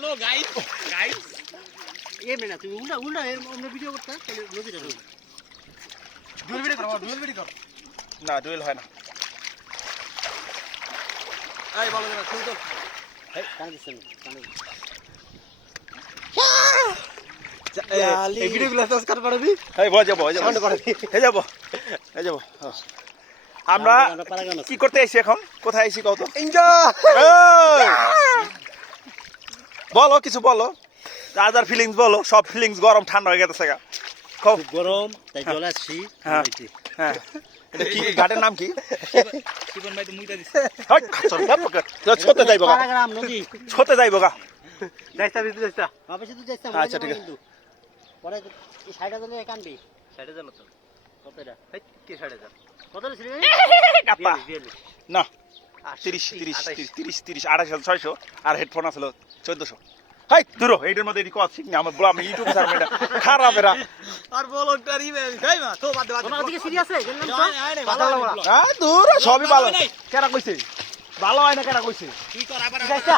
Hello guys guys এমনি না তুমি উল্টা উল্টা আমরা ভিডিও করতে তাহলে নদীটা ঢুকবে ডুয়েল ভিডিও কর না ডুয়েল হয় না এই বলো না শুন তো এই কানে দিছেন কানে এই ভিডিওগুলো সাবস্ক্রাইব করে দি এই বল যাবো সাউন্ড করে দি এই যাবো আমরা কি করতে আইছি এখন কোথায় আইছি কত এনজয় বলো কিছু বলো যার ফিলিংস বলো সব ফিলিংস গরম ঠান্ডা হয়ে গেছে গা খুব গরম তাই জল আসছি হ্যাঁ হ্যাঁ এটা কি ঘাটের নাম কি জীবন ভাই তো মুইতা দিছে হাই ছোটে যাইবো গা পারাগ্রাম নদী ছোটে যাইবো গা যাইতা দিতে যাইতা বাবাসে তো যাইতাম আচ্ছা, ঠিক আছে। পরে এই সাইডটা দিলে কানবি সাইডে জানো তো কতটা এই কি সাইডে যা কত ছিল কাপা 42 না 30 2800 আর হেডফোন আছিল 1400 হাই দূর এইটার মধ্যে এটি কথা ঠিক না আমার বলা আমি ইউটিউব সার মেটা খারাপ এরা আর বলটা রিবে গাই মা তো বাদ দে তোমার দিকে সিরিয়াস আছে গেলাম তো কথা বলা দূর সবই ভালো কেরা কইছে ভালো হয় না কেরা কইছে তুই কর আবার যাইতা